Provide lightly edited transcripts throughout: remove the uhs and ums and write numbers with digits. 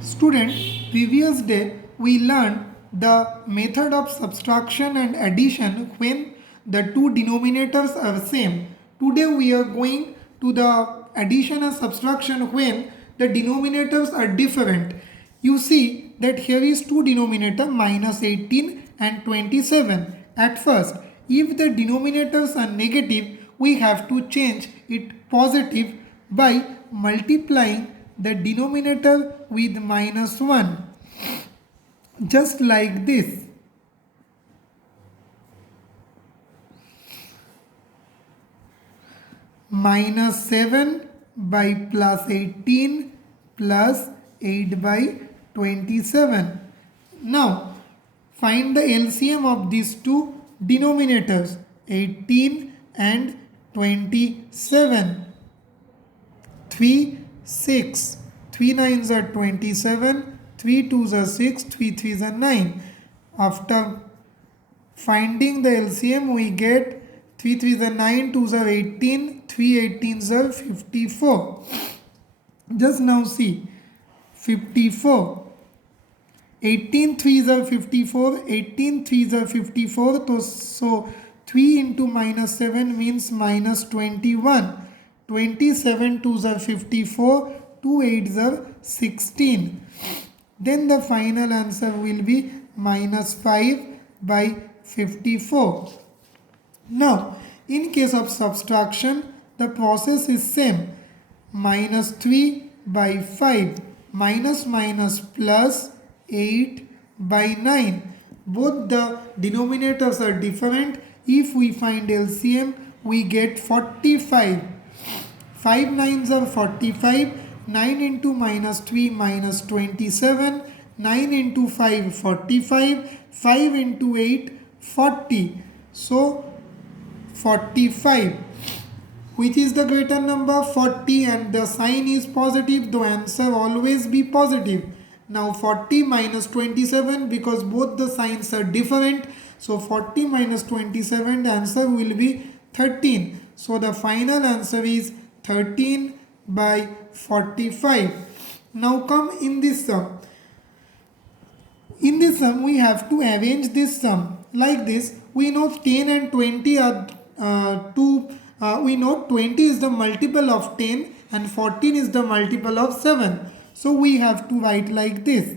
Student, previous day we learned the method of subtraction and addition when the two denominators are same. Today we are going to the addition and subtraction when the denominators are different. You see that here is two denominator minus 18 and 27. At first, if the denominators are negative, we have to change it positive by multiplying the denominator with minus 1, just like this. Minus 7 by plus 18 plus 8 by 27. Now find the LCM of these two denominators, 18 and 27. 3, 6. 3 nines are 27, 3 twos are 6, 3 threes are 9. After finding the LCM, we get 3 threes are 9, 2s are 18, 3 18s are 54. Just now see, 54. 18 threes are 54, 18 threes are 54, so 3 into minus 7 means minus 21. 27 twos are 54, 2 eights are 16. Then the final answer will be minus 5 by 54. Now, in case of subtraction, the process is same. Minus 3 by 5, minus minus plus 8 by 9. Both the denominators are different. If we find LCM, we get 45. 5 nines are 45, 9 into minus 3 minus 27, 9 into 5 45, 5 into 8 40. So 45. Which is the greater number? 40, and the sign is positive, the answer always be positive. Now 40 minus 27, because both the signs are different, so 40 minus 27, the answer will be 13. So the final answer is 13 by 45. Now come in this sum. In this sum, we have to arrange this sum like this. We know 10 and 20 are we know 20 is the multiple of 10 and 14 is the multiple of 7. So we have to write like this.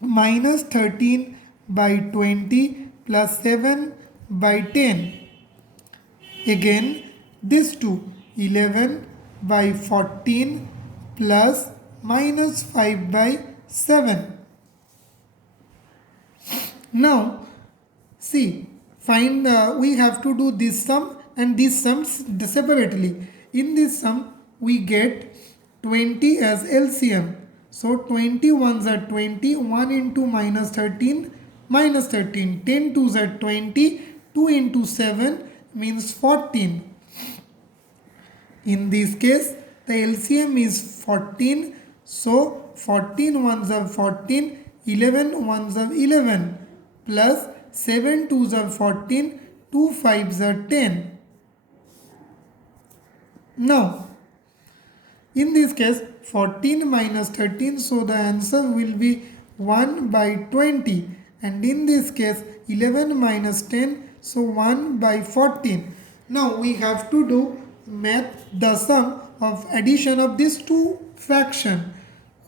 Minus 13 by 20 plus 7 by 10. Again, this two, 11 by 14 plus minus 5 by 7. Now, see, we have to do this sum and this sum separately. In this sum, we get 20 as LCM. So 20 ones are 20, 1 into minus 13, minus 13. 10 twos are 20, 2 into 7 means 14. In this case, the LCM is 14. So 14 ones are 14, 11 ones are 11, plus 7 twos are 14, 2 fives are 10. Now, in this case, 14 minus 13, so the answer will be 1 by 20. And in this case, 11 minus 10, so 1 by 14. Now, we have to do the sum of addition of these two fraction.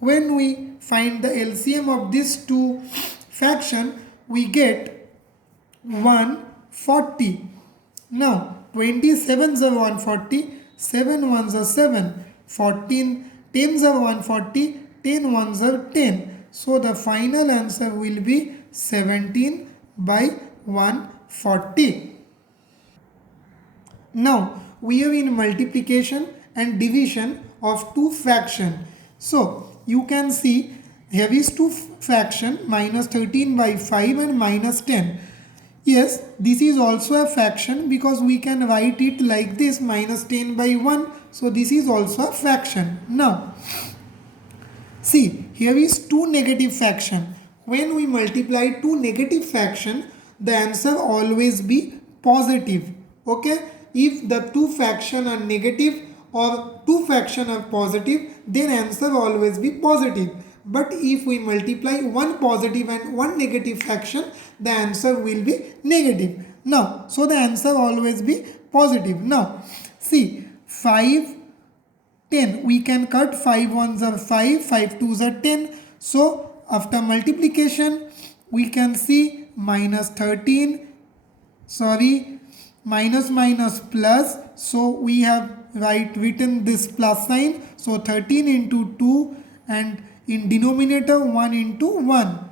When we find the LCM of these two fraction, we get 140. Now 27s are 140, 7 ones are 7, 14 10s are 140, 10 ones are 10. So the final answer will be 17 by 140. Now we are in multiplication and division of two fraction. So you can see here is two fraction, minus 13 by 5 and minus 10. Yes, this is also a fraction because we can write it like this, minus 10 by 1. So this is also a fraction. Now see, here is two negative fraction. When we multiply two negative fraction, the answer always be positive. Okay, if the two fraction are negative or two fraction are positive, then answer always be positive. But if we multiply one positive and one negative fraction, the answer will be negative. Now, so the answer always be positive. Now, see, 5, 10. We can cut 5 ones are 5, 5 twos are 10. So, after multiplication, we can see minus 13, sorry, minus minus plus. So, we have written this plus sign. So, 13 into 2 and in denominator 1 into 1.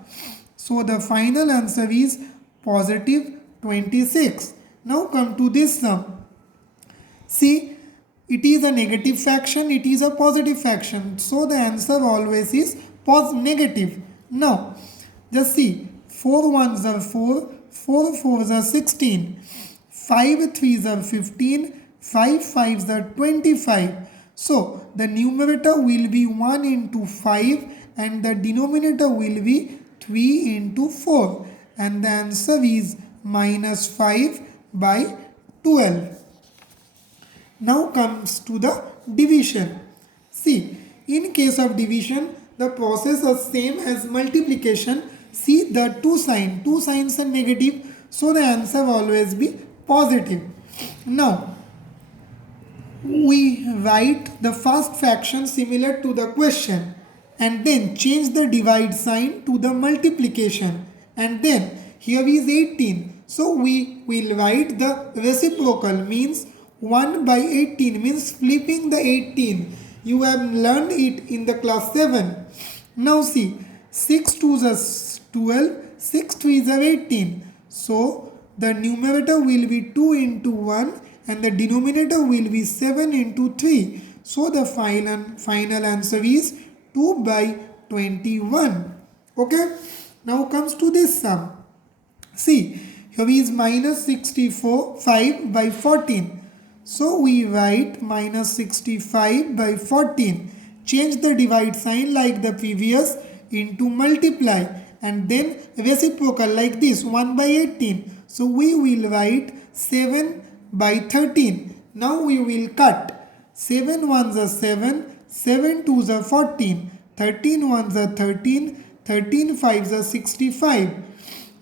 So, the final answer is positive 26. Now, come to this sum. See, it is a negative fraction, it is a positive fraction. So the answer always is negative. Now, just see, 4 ones are 4, 4 fours are 16, 5 threes are 15, 5 fives are 25. So the numerator will be 1 into 5 and the denominator will be 3 into 4. And the answer is minus 5 by 12. Now comes to the division. See, in case of division, the process is same as multiplication. See the two signs are negative, so the answer always be positive. Now, we write the first fraction similar to the question and then change the divide sign to the multiplication, and then here is 18. So we will write the reciprocal, means 1 by 18 means flipping the 18. You have learned it in the class 7. Now see, 6 2s are 12, 6 3s are 18. So the numerator will be 2 into 1 and the denominator will be 7 into 3. So the final answer is 2 by 21. Okay. Now comes to this sum. See, here is minus 64 5 by 14. So we write minus 65 by 14. Change the divide sign like the previous into multiply and then reciprocal like this 1 by 18. So we will write 7 by 13. Now we will cut. 7 ones are 7, 7 twos are 14, 13 ones are 13, 13 fives are 65.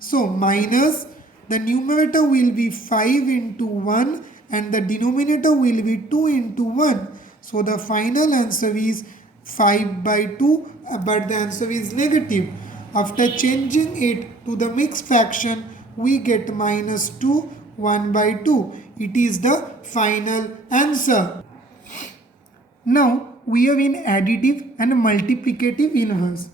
So minus, the numerator will be 5 into 1 and the denominator will be 2 into 1. So the final answer is 5 by 2, but the answer is negative. After changing it to the mixed fraction, we get minus 2, 1 by 2. It is the final answer. Now we are in additive and multiplicative inverse.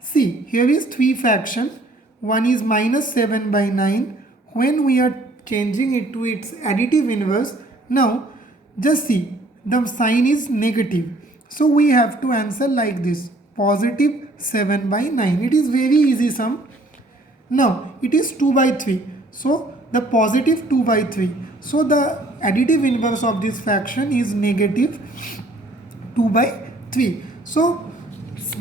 See, here is 3 fraction. One is minus 7 by 9. When we are changing it to its additive inverse, now just see, the sign is negative. So we have to answer like this, positive 7 by 9. It is very easy sum. Now it is 2 by 3. So the positive 2 by 3. So the additive inverse of this fraction is negative 2 by 3. So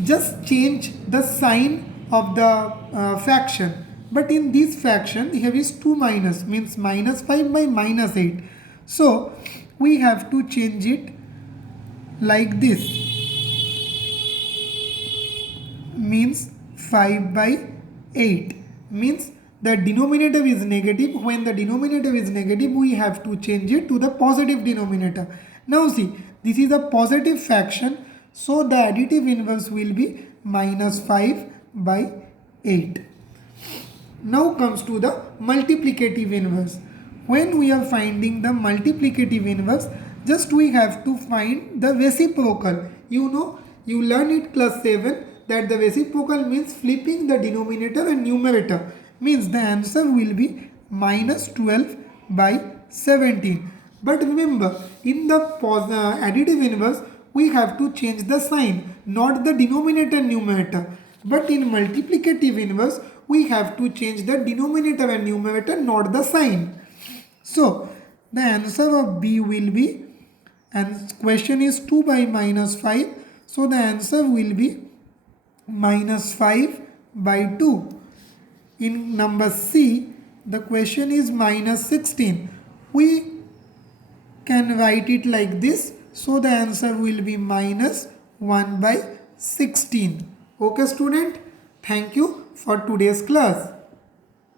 just change the sign of the fraction. But in this fraction, here is 2 minus, means minus 5 by minus 8. So we have to change it like this, means 5 by 8. Means the denominator is negative. When the denominator is negative, we have to change it to the positive denominator. Now see, this is a positive fraction. So the additive inverse will be minus 5 by 8. Now comes to the multiplicative inverse. When we are finding the multiplicative inverse, just we have to find the reciprocal. You know, you learn it class 7 that the reciprocal means flipping the denominator and numerator. Means the answer will be minus 12 by 17. But remember, in the additive inverse, we have to change the sign, not the denominator and numerator. But in multiplicative inverse, we have to change the denominator and numerator, not the sign. So the answer of B will be, and question is 2 by minus 5. So the answer will be minus 5 by 2. In number C, the question is minus 16. We can write it like this. So the answer will be minus 1 by 16. Okay student, thank you for today's class.